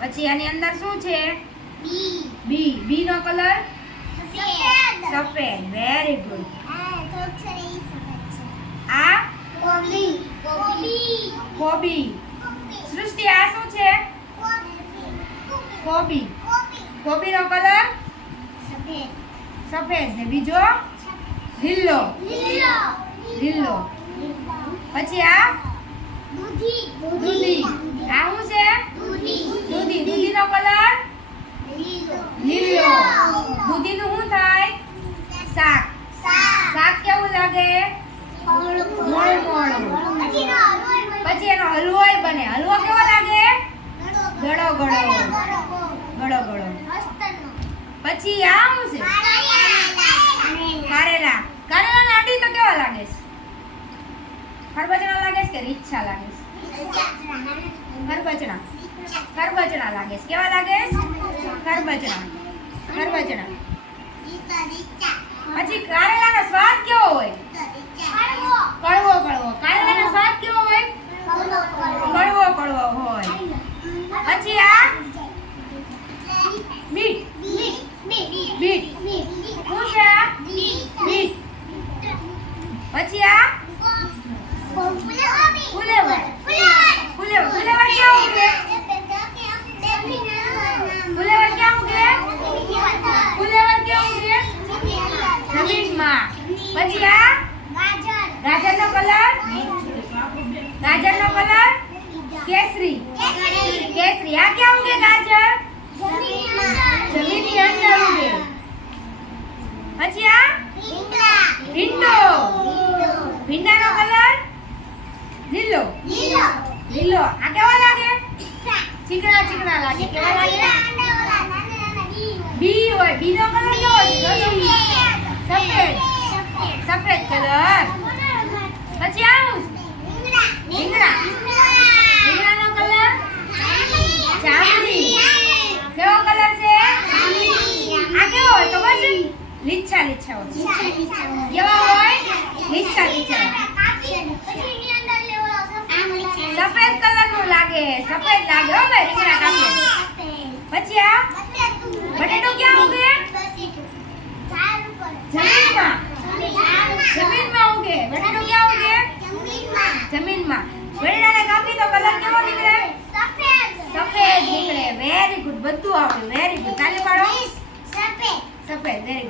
પછી આની અંદર શું છે? બી. બી. બી નો કલર? સફેદ. સફેદ. વેરી ગુડ આ થોડુંક સર એ સફેદ છે. આ? કોબી. કોબી. કોબી. સૃષ્ટિ આ શું છે? કોબી. કોબી. નો કલર? સફેદ. સફેદ. ને બીજો? લીલો. લીલો. લીલો. પછી આ દૂધી દૂધી આ શું છે દૂધી દૂધી દૂધી નો કલર લીલો લીલો દૂધી નું શું થાય શાક સા શાક કેવું લાગે મોળું મોળું મોળું. પછી નો હલવો પછી એનો હલવોય બને. હલવો કેવો લાગે? ગળો ગળો. ગળો ગળો. પછી આ શું છે. કારેલા. કારેલાના અડી તો કેવા લાગે છે? ખરબચડા લાગે છે કે રીચ્છા લાગે છે? ખરબચડા. ખરબચડા લાગે છે. કેવા લાગે છે? ખરબચડા. ખરબચડા. પછી કારેલાનો સ્વાદ કેવો હોય કડવો કડવો કારેલાનો સ્વાદ કેવો હોય કડવો કડવો હોય પછી આ? બીટ બીટ શું છે આ? બીટ પછી આ? ફુલેવર ફુલેવર ફુલેવર ક્યાં ઉગે? ફુલેવર ક્યાં ઉગે? ફુલેવર ક્યાં ઉગે? જમીનમાં. પછી આ? ગાજરનો કલર? ગાજરનો કલર? કેસરી. કેસરી આ ક્યાં ઉગે ગાજર જમીનની અંદર ઉગે પછી આ? ભીંડો. ભીંડાનો કલર? લીલો. લીલો. આ કેવા લાગે? ચીકણા ચીકણા લાગે. કેવા લાગે? બી હોય. બી નો કલર કેવો છે? સફેદ. સફેદ કલર પછી આવું રીંગણા રીંગણાનો કલર જાંબલી કેવો કલર છે આ કેવો હોય ખબર છે લીચ્છા લીચ્છા હોય. એવા હોય? લીચ્છા લીચ્છા સફેદ કલરનું લાગે. સફેદ લાગે. હો ભાઈ રીંગણા કાપીએ પછી આ? બટેટો ક્યાં ઉગે? જમીનમાં. જમીનમાં ઉગે. બટેટો ક્યાં ઉગે? જમીનમાં. બટેટાને કાપી તો કલર કેવો નીકળે? સફેદ. નીકળે. વેરી ગુડ બધું આવે વેરી ગુડ તાલી પાડો. સફેદ. Very good